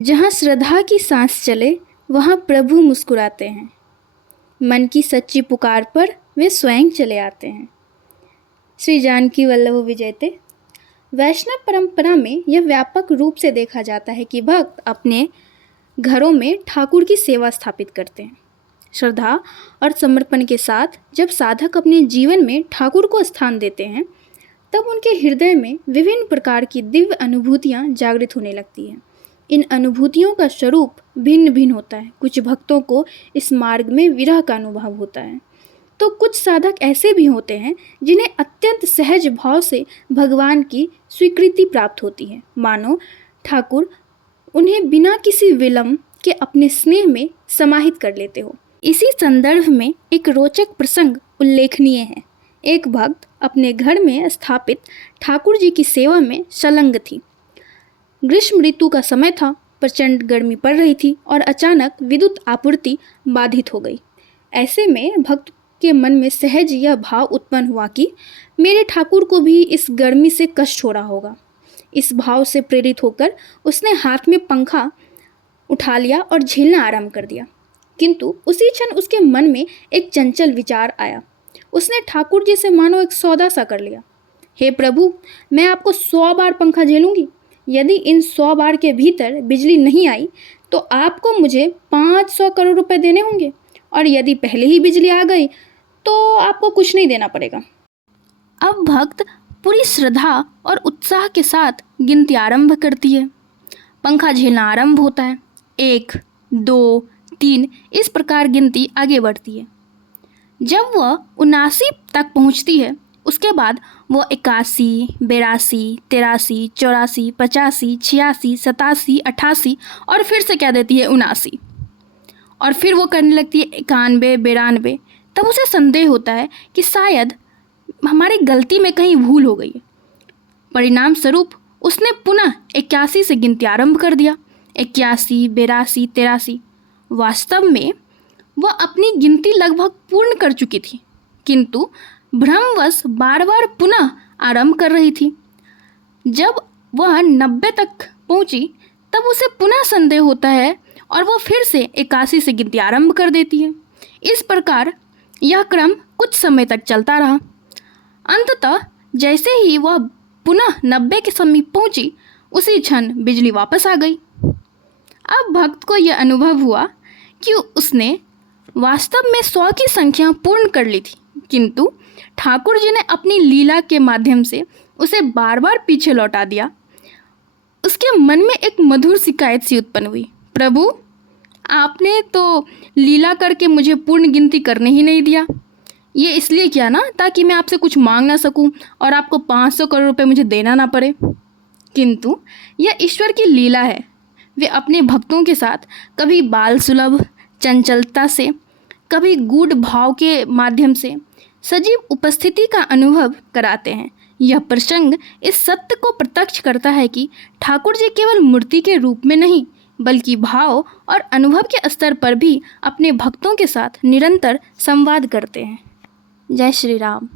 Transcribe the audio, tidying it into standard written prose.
जहाँ श्रद्धा की सांस चले वहाँ प्रभु मुस्कुराते हैं। मन की सच्ची पुकार पर वे स्वयं चले आते हैं। श्री जानकी वल्लभ विजयते। वैष्णव परंपरा में यह व्यापक रूप से देखा जाता है कि भक्त अपने घरों में ठाकुर की सेवा स्थापित करते हैं। श्रद्धा और समर्पण के साथ जब साधक अपने जीवन में ठाकुर को स्थान देते हैं तब उनके हृदय में विभिन्न प्रकार की दिव्य अनुभूतियाँ जागृत होने लगती हैं। इन अनुभूतियों का स्वरूप भिन्न भिन्न होता है। कुछ भक्तों को इस मार्ग में विरह का अनुभव होता है तो कुछ साधक ऐसे भी होते हैं जिन्हें अत्यंत सहज भाव से भगवान की स्वीकृति प्राप्त होती है, मानो ठाकुर उन्हें बिना किसी विलंब के अपने स्नेह में समाहित कर लेते हो। इसी संदर्भ में एक रोचक प्रसंग उल्लेखनीय है। एक भक्त अपने घर में स्थापित ठाकुर जी की सेवा में संलग्न थी। ग्रीष्म ऋतु का समय था, प्रचंड गर्मी पड़ रही थी और अचानक विद्युत आपूर्ति बाधित हो गई। ऐसे में भक्त के मन में सहज यह भाव उत्पन्न हुआ कि मेरे ठाकुर को भी इस गर्मी से कष्ट हो रहा होगा। इस भाव से प्रेरित होकर उसने हाथ में पंखा उठा लिया और झेलना आरंभ कर दिया। किंतु उसी क्षण उसके मन में एक चंचल विचार आया। उसने ठाकुर जी से मानो एक सौदा सा कर लिया। हे प्रभु, मैं आपको 100 बार पंखा झेलूंगी। यदि इन 100 बार के भीतर बिजली नहीं आई तो आपको मुझे 500 करोड़ रुपए देने होंगे, और यदि पहले ही बिजली आ गई तो आपको कुछ नहीं देना पड़ेगा। अब भक्त पूरी श्रद्धा और उत्साह के साथ गिनती आरंभ करती है। पंखा झेलना आरंभ होता है। 1, 2, 3 इस प्रकार गिनती आगे बढ़ती है। जब वह 79 तक पहुंचती है उसके बाद वो 81, 82, 83, 84, 85, 86, 87, 88 और फिर से क्या देती है 79, और फिर वो करने लगती है 91, 92। तब उसे संदेह होता है कि शायद हमारी गलती में कहीं भूल हो गई है। परिणाम स्वरूप उसने पुनः 81 से गिनती आरंभ कर दिया। 81, 82, 83। वास्तव में वह अपनी गिनती लगभग पूर्ण कर चुकी थी, किंतु भ्रमवश बार बार पुनः आरंभ कर रही थी। जब वह 90 तक पहुंची तब उसे पुनः संदेह होता है और वह फिर से 81 से गिनती आरंभ कर देती है। इस प्रकार यह क्रम कुछ समय तक चलता रहा। अंततः जैसे ही वह पुनः 90 के समीप पहुंची उसी क्षण बिजली वापस आ गई। अब भक्त को यह अनुभव हुआ कि उसने वास्तव में 100 की संख्या पूर्ण कर ली थी, किंतु ठाकुर जी ने अपनी लीला के माध्यम से उसे बार बार पीछे लौटा दिया। उसके मन में एक मधुर शिकायत सी उत्पन्न हुई। प्रभु, आपने तो लीला करके मुझे पूर्ण गिनती करने ही नहीं दिया। ये इसलिए किया ना ताकि मैं आपसे कुछ मांग ना सकूं और आपको 500 करोड़ रुपए मुझे देना ना पड़े। किंतु यह ईश्वर की लीला है। वे अपने भक्तों के साथ कभी बाल सुलभ चंचलता से, कभी गूढ़ भाव के माध्यम से सजीव उपस्थिति का अनुभव कराते हैं। यह प्रसंग इस सत्य को प्रत्यक्ष करता है कि ठाकुर जी केवल मूर्ति के रूप में नहीं बल्कि भाव और अनुभव के स्तर पर भी अपने भक्तों के साथ निरंतर संवाद करते हैं। जय श्री राम।